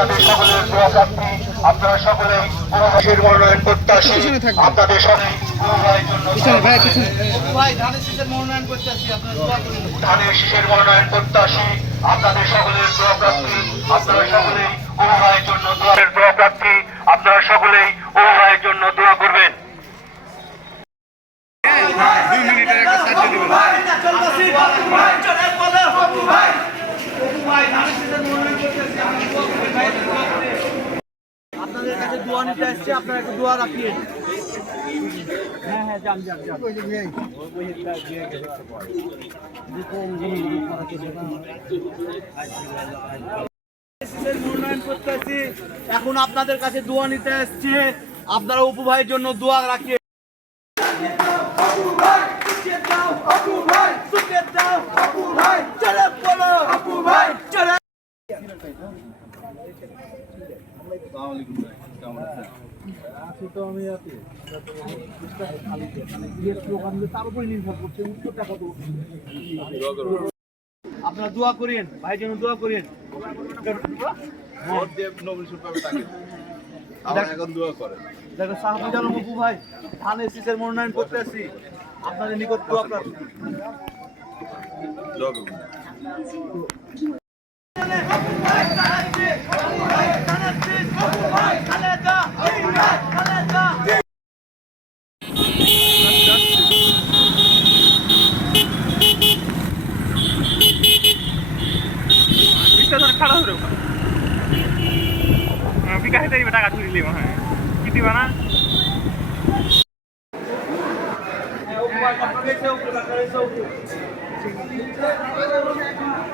আপনাদের সকলের দোয়া প্রার্থী, আপনারা সকলেই উপভাষের মনোনয়ন প্রত্যাশী, আপনাদের সকলেই উপভাষের জন্য ধানের শীষের মনোনয়ন প্রত্যাশী, আপনাদের সকলের দোয়া প্রার্থী, আপনারা সকলেই উপভাষের জন্য দোয়া প্রার্থী, আপনারা সকলেই উপভাষের জন্য দোয়া করবেন। 2 মিনিটের একটা সাহায্য দিবেন। আপনাদের কাছে দোয়া নিতে আসছে, আপনারা একটু দোয়া রাখিয়ে। হ্যাঁ হ্যাঁ, যান যান যান। মনোনয়ন করতেছি, এখন আপনাদের কাছে দোয়া নিতে আসছে, আপনারা অপু ভাইয়ের জন্য দোয়া রাখিয়ে। আপনারা দোয়া করেন, ভাই জন্য দোয়া করেন। দেখো শাহবাজ আলম অপু ভাই ধানের শীষের মনোনয়ন করতে আসছি, আপনাদের নিকট দোয়া প্রার্থী। খাড়া ধরে বিকাশে টাকা ধরিলি হ্যাঁ কি দিবা না Obrigado.